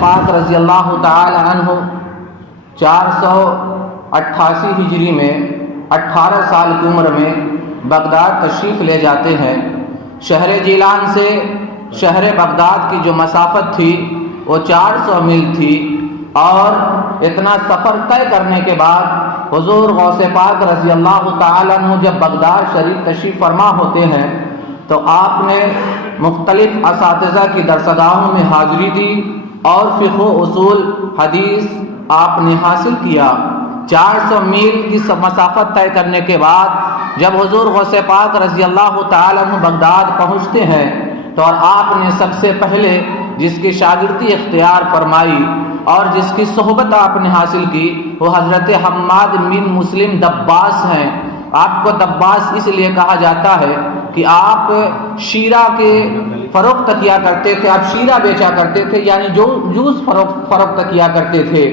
پاک رضی اللہ تعالی عنہ 488 ہجری میں 18 سال کی عمر میں بغداد تشریف لے جاتے ہیں۔ شہر جیلان سے شہر بغداد کی جو مسافت تھی وہ 400 میل تھی، اور اتنا سفر طے کرنے کے بعد حضور غوث پاک رضی اللہ تعالیٰ عنہ جب بغداد شریف تشریف فرما ہوتے ہیں تو آپ نے مختلف اساتذہ کی درسگاہوں میں حاضری دی اور فقہ و اصول حدیث آپ نے حاصل کیا۔ 400 میل کی مسافت طے کرنے کے بعد جب حضور غوث پاک رضی اللہ تعالیٰ عنہ بغداد پہنچتے ہیں تو آپ نے سب سے پہلے جس کی شاگردی اختیار فرمائی اور جس کی صحبت آپ نے حاصل کی وہ حضرت حماد بن مسلم دباس ہیں۔ آپ کو دباس اس لیے کہا جاتا ہے کہ آپ شیرہ کے فروخت کیا کرتے تھے، آپ شیرہ بیچا کرتے تھے، یعنی جو جوس فروخت کیا کرتے تھے،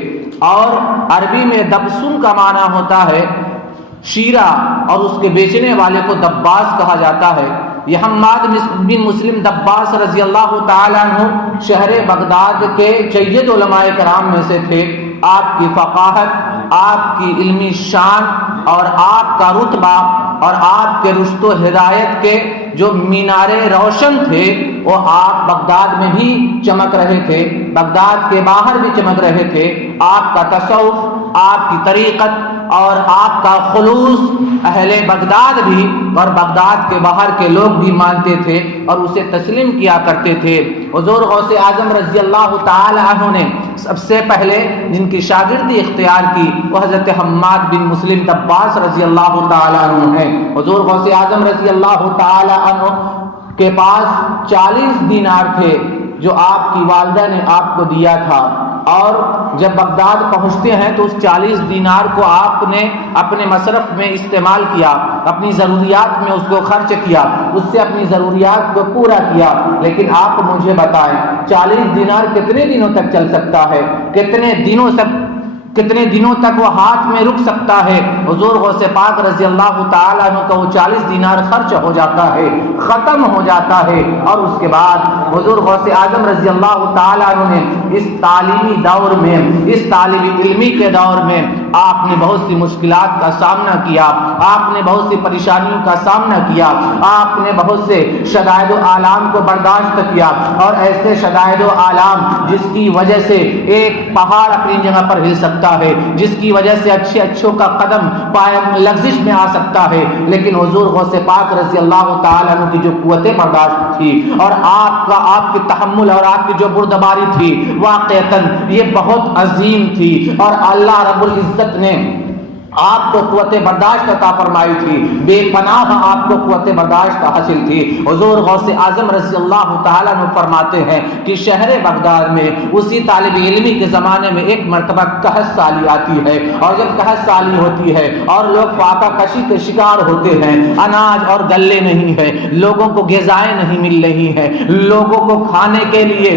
اور عربی میں دبسن کا معنی ہوتا ہے شیرہ، اور اس کے بیچنے والے کو دباس کہا جاتا ہے۔ یہ حماد بن مسلم دباس رضی اللہ تعالیٰ عنہ شہر بغداد کے جید علماء کرام میں سے تھے۔ آپ کی فقاہت، آپ کی علمی شان اور آپ کا رتبہ اور آپ کے رشد و ہدایت کے جو مینارے روشن تھے وہ آپ بغداد میں بھی چمک رہے تھے، بغداد کے باہر بھی چمک رہے تھے۔ آپ کا تصوف، آپ کی طریقت اور آپ کا خلوص اہل بغداد بھی اور بغداد کے باہر کے لوگ بھی مانتے تھے اور اسے تسلیم کیا کرتے تھے۔ حضور غوث اعظم رضی اللہ تعالی عنہ نے سب سے پہلے جن کی شاگردی اختیار کی وہ حضرت حماد بن مسلم دباس رضی اللہ تعالی عنہ ہیں۔ حضور غوث اعظم رضی اللہ تعالی عنہ کے پاس 40 دینار تھے جو آپ کی والدہ نے آپ کو دیا تھا، اور جب بغداد پہنچتے ہیں تو اس 40 دینار کو آپ نے اپنے مصرف میں استعمال کیا، اپنی ضروریات میں اس کو خرچ کیا، اس سے اپنی ضروریات کو پورا کیا۔ لیکن آپ مجھے بتائیں 40 دینار کتنے دنوں تک چل سکتا ہے، کتنے دنوں تک وہ ہاتھ میں رک سکتا ہے؟ حضور غوث پاک رضی اللہ تعالیٰ عنہ کا وہ 40 دینار خرچ ہو جاتا ہے، ختم ہو جاتا ہے، اور اس کے بعد حضور غوث اعظم رضی اللہ تعالیٰ عنہ نے اس تعلیمی دور میں، اس طالب علمی کے دور میں آپ نے بہت سی مشکلات کا سامنا کیا، آپ نے بہت سی پریشانیوں کا سامنا کیا، آپ نے بہت سے شدائد و آلام کو برداشت کیا، اور ایسے شدائد و آلام جس کی وجہ سے ایک پہاڑ اپنی جگہ پر ہل سکتا ہے، جس کی وجہ سے اچھوں کا قدم لغزش میں آ سکتا ہے، لیکن حضور غوث پاک رضی اللہ تعالیٰ عنہ کی جو قوت برداشت تھی اور آپ کی تحمل اور آپ کی جو بردباری تھی واقعتاً یہ بہت عظیم تھی، اور اللہ رب العزت نے آپ کو قوت برداشت عطا فرمائی تھی، بے پناہ آپ کو قوت برداشت حاصل تھی۔ حضور غوث اعظم رضی اللہ تعالیٰ عنہ فرماتے ہیں کہ شہر بغداد میں اسی طالب علمی کے زمانے میں ایک مرتبہ قحط سالی آتی ہے، اور جب قحط سالی ہوتی ہے اور لوگ فاقہ کشی کے شکار ہوتے ہیں، اناج اور غلے نہیں ہے، لوگوں کو غذائیں نہیں مل رہی ہیں، لوگوں کو کھانے کے لیے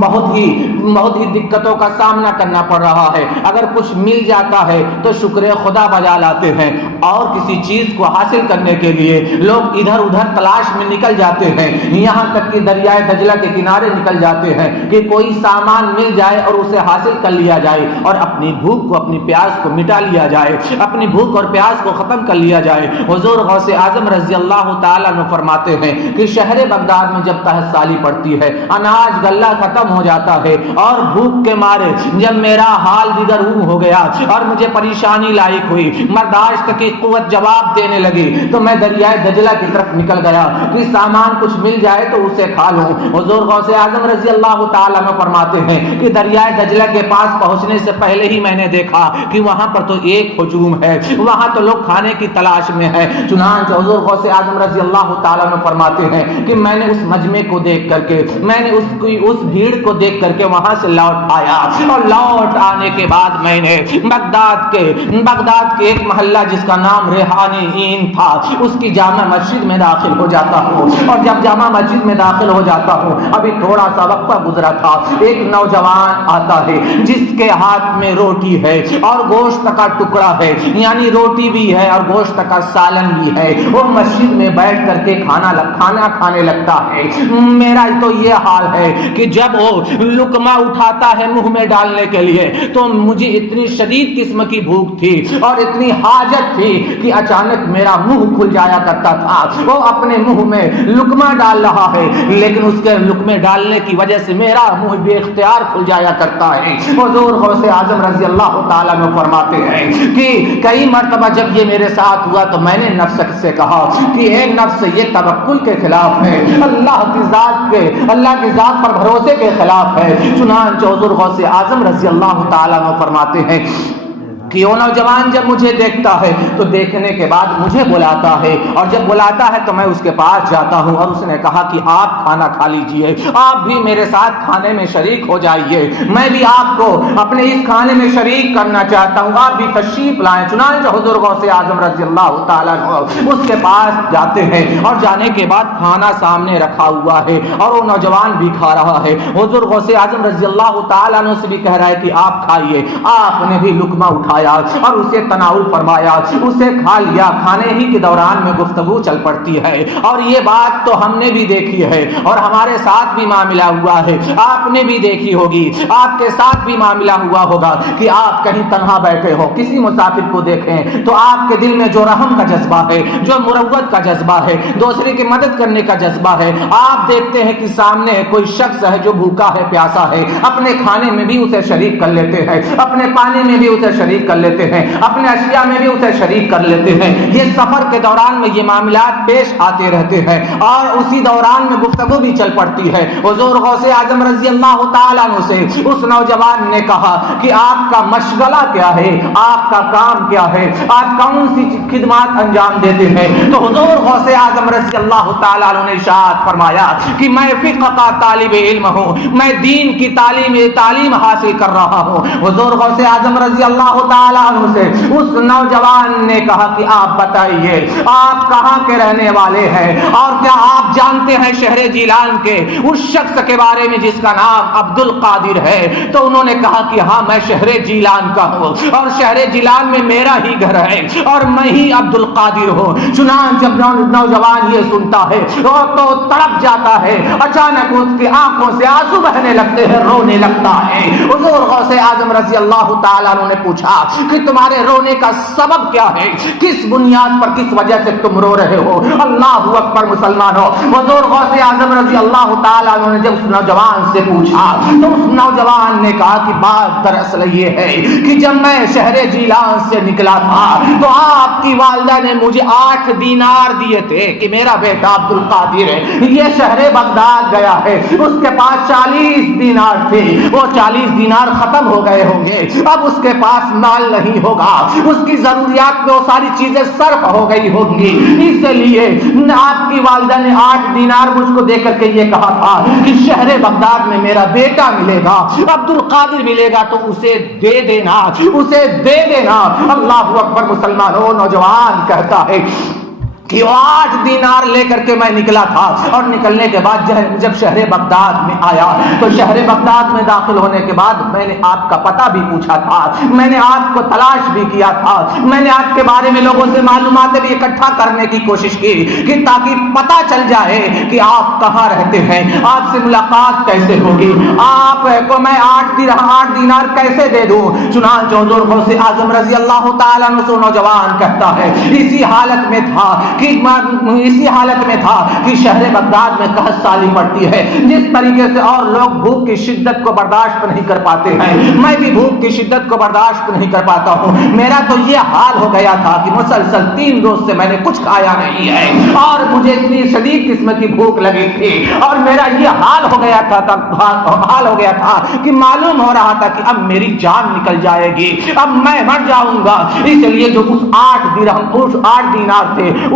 بہت ہی دقتوں کا سامنا کرنا پڑ رہا ہے، اگر کچھ مل جاتا ہے تو شکر خدا بجا لاتے ہیں، اور کسی چیز کو حاصل کرنے کے لیے لوگ ادھر ادھر تلاش میں نکل جاتے ہیں، یہاں تک کہ دریائے دجلہ کے کنارے نکل جاتے ہیں کہ کوئی سامان مل جائے اور اسے حاصل کر لیا جائے اور اپنی بھوک کو، اپنی پیاس کو مٹا لیا جائے، اپنی بھوک اور پیاس کو ختم کر لیا جائے۔ حضور غوث اعظم رضی اللہ تعالیٰ عنہ فرماتے ہیں کہ شہر بغداد میں جب قحط سالی پڑتی ہے، اناج غلہ ختم ہو جاتا ہے، اور بھوک کے مارے جب میرا حال دیگر ہو گیا اور مجھے پریشانی لاحق ہوئی، برداشت کی قوت جواب دینے لگی، تو میں دریائے دجلہ کی طرف نکل گیا کہ سامان کچھ مل جائے تو اسے کھا لوں۔ حضور غوث اعظم رضی اللہ تعالیٰ عنہ فرماتے ہیں کہ دریائے دجلہ کے پاس پہنچنے سے پہلے ہی میں نے دیکھا کہ وہاں پر تو ایک ہجوم ہے، وہاں تو لوگ کھانے کی تلاش میں ہیں۔ چنانچہ حضور غوث اعظم رضی اللہ تعالیٰ عنہ فرماتے ہیں کہ میں نے اس مجمع کو دیکھ کر کے، میں نے اس بھیڑ کو دیکھ کر کے وہاں سے لوٹ آیا، اور لوٹ آنے کے بعد میں نے بغداد بغداد کے ایک محلہ جس کا نام ریحانین تھا، اس کی جامع مسجد میں داخل ہو جاتا ہوں، اور جب جامع مسجد میں داخل ہو جاتا ہوں، ابھی تھوڑا سا وقفہ گزرا تھا، ایک نوجوان آتا ہے جس کے ہاتھ میں روٹی ہے اور گوشت کا ٹکڑا ہے، یعنی روٹی بھی ہے اور گوشت کا سالن بھی ہے۔ وہ مسجد میں بیٹھ کر کے کھانا کھانے لگتا ہے۔ میرا تو یہ حال ہے کہ جب وہ لقمہ اٹھاتا ہے منہ میں ڈالنے کے لیے تو مجھے اتنی شدید قسم کی بھوک تھی اور اتنی حاجت تھی کہ اچانک میرا منہ کھل جایا کرتا تھا۔ وہ اپنے منہ میں لقمہ ڈال رہا ہے لیکن اس کے لقمے ڈالنے کی وجہ سے میرا منہ بے اختیار کھل جایا کرتا ہے۔ حضور غوث اعظم رضی اللہ تعالیٰ عنہ فرماتے ہیں کہ کئی مرتبہ جب یہ میرے ساتھ ہوا تو میں نے نفس سے کہا کہ اے نفس، یہ توکل کے خلاف ہے، اللہ کی ذات پر بھروسے کے خلاف ہے۔ چنانچہ حضور غوث اعظم رضی اللہ تعالیٰ عنہ فرماتے ہیں کہ وہ نوجوان جب مجھے دیکھتا ہے تو دیکھنے کے بعد مجھے بلاتا ہے، اور جب بلاتا ہے تو میں اس کے پاس جاتا ہوں، اور اس نے کہا کہ آپ کھانا کھا لیجئے، آپ بھی میرے ساتھ کھانے میں شریک ہو جائیے، میں بھی آپ کو اپنے اس کھانے میں شریک کرنا چاہتا ہوں، آپ بھی تشریف لائیں۔ چنانچہ حضور غوث اعظم رضی اللہ تعالیٰ عنہ اس کے پاس جاتے ہیں، اور جانے کے بعد کھانا سامنے رکھا ہوا ہے اور وہ نوجوان بھی کھا رہا ہے۔ حضور غوث اعظم رضی اللہ تعالیٰ عنہ سے بھی کہہ رہا ہے کہ آپ کھائیے۔ آپ نے بھی لقمہ اٹھایا اور اسے تناول فرمایا، اسے کھا لیا۔ کھانے ہی کے دوران میں گفتگو چل پڑتی ہے، اور یہ بات تو ہم نے بھی دیکھی ہے اور ہمارے ساتھ بھی معاملہ ہوا ہے، آپ نے بھی دیکھی ہوگی، آپ کے ساتھ بھی معاملہ ہوا ہوگا کہ آپ کہیں تنہا بیٹھے ہو، کسی مسافر کو دیکھیں تو آپ کے دل میں جو رحم کا جذبہ ہے، جو مروت کا جذبہ ہے، دوسرے کی مدد کرنے کا جذبہ ہے، آپ دیکھتے ہیں کہ سامنے کوئی شخص ہے جو بھوکا ہے، پیاسا ہے، اپنے کھانے میں بھی اسے شریک کر لیتے ہیں، اپنے پانی میں بھی اسے شریک کر لیتے ہیں، اپنے اشیاء میں بھی اسے شریک کر لیتے ہیں۔ یہ سفر کے دوران میں یہ معاملات پیش آتے رہتے ہیں اور اسی دوران میں گفتگو بھی چل پڑتی ہے۔ حضور غوث اعظم رضی اللہ تعالیٰ عنہ سے اس نوجوان نے کہا کہ آپ کا مشغلہ کیا ہے، آپ کا کام کیا ہے، آپ کون سی خدمات انجام دیتے ہیں؟ تو حضور غوث اعظم رضی اللہ تعالیٰ عنہ نے ارشاد فرمایا کہ میں فقہ کا طالب علم ہوں، میں دین کی تعلیم حاصل کر رہا ہوں۔ حضور غوث اعظم رضی اللہ تعالیٰ عنہ سے اس نوجوان نے کہا کہ آپ بتائیے آپ کہاں کے رہنے والے ہیں اور کیا آپ جانتے ہیں شہر جیلان کے اس شخص کے بارے میں جس کا نام عبد القادر ہے؟ تو انہوں نے کہا کہ ہاں میں شہر جیلان کا ہوں اور شہر جیلان میں میرا ہی گھر ہے اور میں ہی عبد القادر ہوں۔ چنانچہ جب نوجوان یہ سنتا ہے تو تڑپ جاتا ہے، اچانک اس کی آنکھوں سے آنسو بہنے لگتے ہیں، رونے لگتا ہے۔ حضور غوث اعظم رضی اللہ تعالیٰ عنہ نے پوچھا کہ تمہارے رونے کا سبب کیا ہے، کس بنیاد پر، کس وجہ سے تم رو رہے ہو؟ اللہ اکبر مسلمانوں، حضور غوث اعظم رضی اللہ تعالیٰ عنہ نے جب اس نوجوان سے پوچھا تو اس نوجوان نے کہا کہ بات دراصل یہ ہے کہ جب میں شہر جیلان سے نکلا تھا تو آپ کی والدہ نے مجھے 8 دینار دیے تھے کہ میرا بیٹا عبد القادر ہے، یہ شہر بغداد گیا ہے، اس کے پاس 40 دینار تھے، وہ 40 دینار ختم ہو گئے ہوں گے، اب اس کے پاس مال نہیں ہوگا، اس کی ضروریات میں وہ ساری چیزیں صرف ہو گئی ہوں گی، اس لیے آپ کی والدہ نے 8 دینار مجھ کو دے کر کے یہ کہا تھا کہ شہر بغداد میں میرا بیٹا ملے گا، عبد القادر ملے گا تو اسے دے دینا، اسے دے دینا۔ اللہ اکبر مسلمانوں، نوجوان کہتا ہے کہ 8 دینار لے کر کے میں نکلا تھا، اور نکلنے کے بعد جب شہر بغداد میں آیا تو شہر بغداد میں داخل ہونے کے بعد میں نے آپ کا پتہ بھی پوچھا تھا، میں نے آپ کو تلاش بھی کیا تھا، میں نے آپ کے بارے میں لوگوں سے معلومات بھی اکٹھا کرنے کی کوشش کی کہ تاکہ پتہ چل جائے کہ آپ کہاں رہتے ہیں، آپ سے ملاقات کیسے ہوگی، آپ کو میں 8 دینار کیسے دے دوں۔ چنانچہ حضور غوث اعظم رضی اللہ تعالیٰ عنہ سے نوجوان کہتا ہے اسی حالت میں تھا کہ شہر بغداد میں قحط سالی پڑتی ہے، جس طریقے سے اور لوگ بھوک کی شدت کو برداشت نہیں کر پاتے ہیں، میں بھی بھوک کی شدت کو برداشت نہیں کر پاتا ہوں۔ میرا تو یہ حال ہو گیا تھا کہ مسلسل 3 روز سے میں نے کچھ کھایا نہیں ہے اور مجھے اتنی شدید قسم کی بھوک لگی تھی، اور میرا یہ حال ہو گیا تھا کہ معلوم ہو رہا تھا کہ اب میری جان نکل جائے گی، اب میں مر جاؤں گا۔ اس لیے جو اس 8 دینار تھے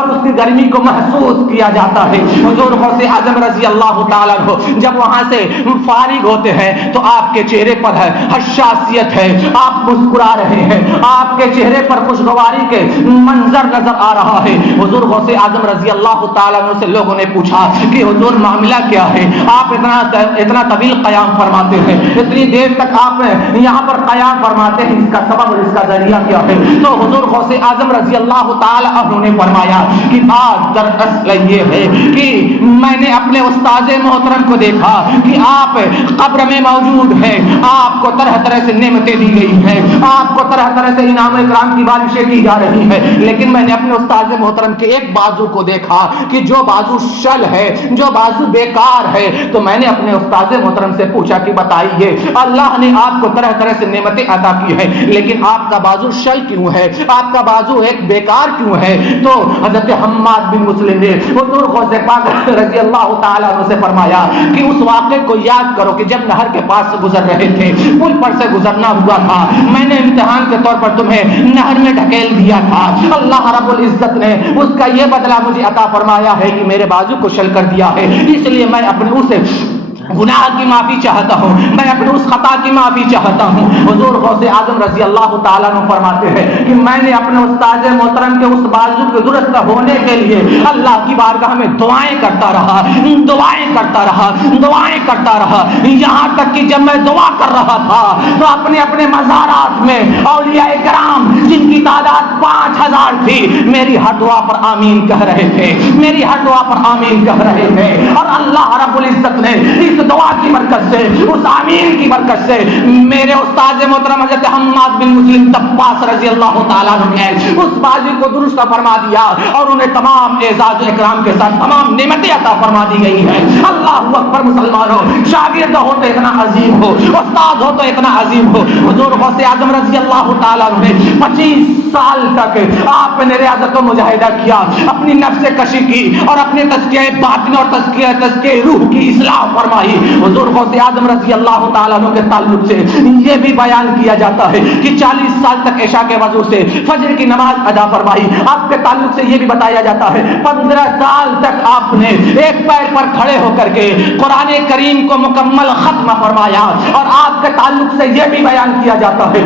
اور اس کی گرمی کو محسوس کیا جاتا ہے۔ حضور غوث اعظم رضی اللہ تعالیٰ عنہ جب وہاں سے فارغ ہوتے ہیں تو آپ کے چہرے پر ہے حساسیت ہے، آپ مسکرا رہے ہیں، آپ کے چہرے پر خوشگواری کے منظر نظر آ رہا ہے۔ حضور غوث اعظم رضی اللہ تعالیٰ عنہ سے لوگوں نے پوچھا کہ حضور معاملہ کیا ہے، آپ اتنا طویل قیام فرماتے ہیں، اتنی دیر تک آپ یہاں پر قیام فرماتے ہیں، اس کا سبب اور اس کا ذریعہ کیا ہے؟ تو حضور غوث اعظم رضی اللہ تعالیٰ عنہ نے فرمایا کہ بات دراصل یہ ہے کہ میں نے اپنے استاد محترم کو دیکھا کہ آپ قبر میں موجود ہیں، آپ کو طرح طرح سے نعمتیں دی گئی ہیں، آپ کو طرح طرح سے انعام اکرام کی بارشیں کی جا رہی ہیں، لیکن میں نے اپنے استاد محترم کے ایک بازو کو دیکھا کہ جو بازو شل ہے، جو بازو بیکار ہے۔ تو میں نے اپنے استاد محترم سے پوچھا کہ بتائیے اللہ نے آپ کو طرح طرح سے نعمتیں عطا کی ہیں، لیکن آپ کا بازو شل کیوں ہے، آپ کا بازو ایک بیکار کیوں ہے؟ تو حضرت حماد بن مسلم نے حضور غوث پاک رضی اللہ تعالیٰ عنہ سے فرمایا کہ اس واقعے کو یاد کرو کہ جب نہر کے پاس سے گزر رہے تھے، پل پر سے گزرنا ہوا تھا، میں نے امتحان کے طور پر تمہیں نہر میں ڈھکیل دیا تھا، اللہ رب العزت نے اس کا یہ بدلہ مجھے عطا فرمایا ہے کہ میرے بازو کو شل کر دیا ہے، اس لیے میں اپنے اسے گناہ کی معافی چاہتا ہوں، میں اپنے اس خطا کی معافی چاہتا ہوں۔ حضور غوث اعظم رضی اللہ تعالیٰ عنہ فرماتے ہیں کہ میں نے اپنے استاد محترم کے اس بازو کے درست ہونے کے لیے اللہ کی بارگاہ میں دعائیں کرتا رہا، دعائیں کرتا رہا، دعائیں کرتا رہا، یہاں تک کہ جب میں دعا کر رہا تھا تو اپنے اپنے مزارات میں اولیاء کرام جن کی تعداد 5000 تھی میری ہر دعا پر آمین کہہ رہے تھے، میری ہر دعا پر آمین کہہ رہے تھے، اور اللہ رب العزت نے اس دعا کی برکت سے، اس آمین کی برکت سے میرے استاد محترم حضرت حماد بن مسلم دباس رضی اللہ تعالیٰ عنہ نے اس بازو کو درست فرما دیا اور انہیں تمام اعزاز و اکرام کے ساتھ تمام نعمتیں عطا فرما دی گئی ہیں۔ اللہ اکبر مسلمانوں، شاگرد ہو تو اتنا عظیم ہو، استاد ہو تو اتنا عظیم ہو۔ حضور غوث اعظم رضی اللہ تعالیٰ عنہ نے 25 سال تک آپ نے ریاضت و مجاہدہ کیا، اپنی نفس کشی کی اور اپنے تزکیہ باطن اور تزکیہ روح کی اصلاح فرمائی۔ حضور غوث اعظم رضی اللہ تعالیٰ عنہ کے تعلق سے یہ بھی بیان کیا جاتا ہے کہ 40 سال تک عشاء کے وضو سے فجر کی نماز ادا فرمائی۔ آپ کے تعلق سے یہ بھی بتایا جاتا ہے 15 سال تک آپ نے ایک پیر پر کھڑے ہو کر کے قرآن کریم کو مکمل ختم فرمایا، اور آپ کے تعلق سے یہ بھی بیان کیا جاتا ہے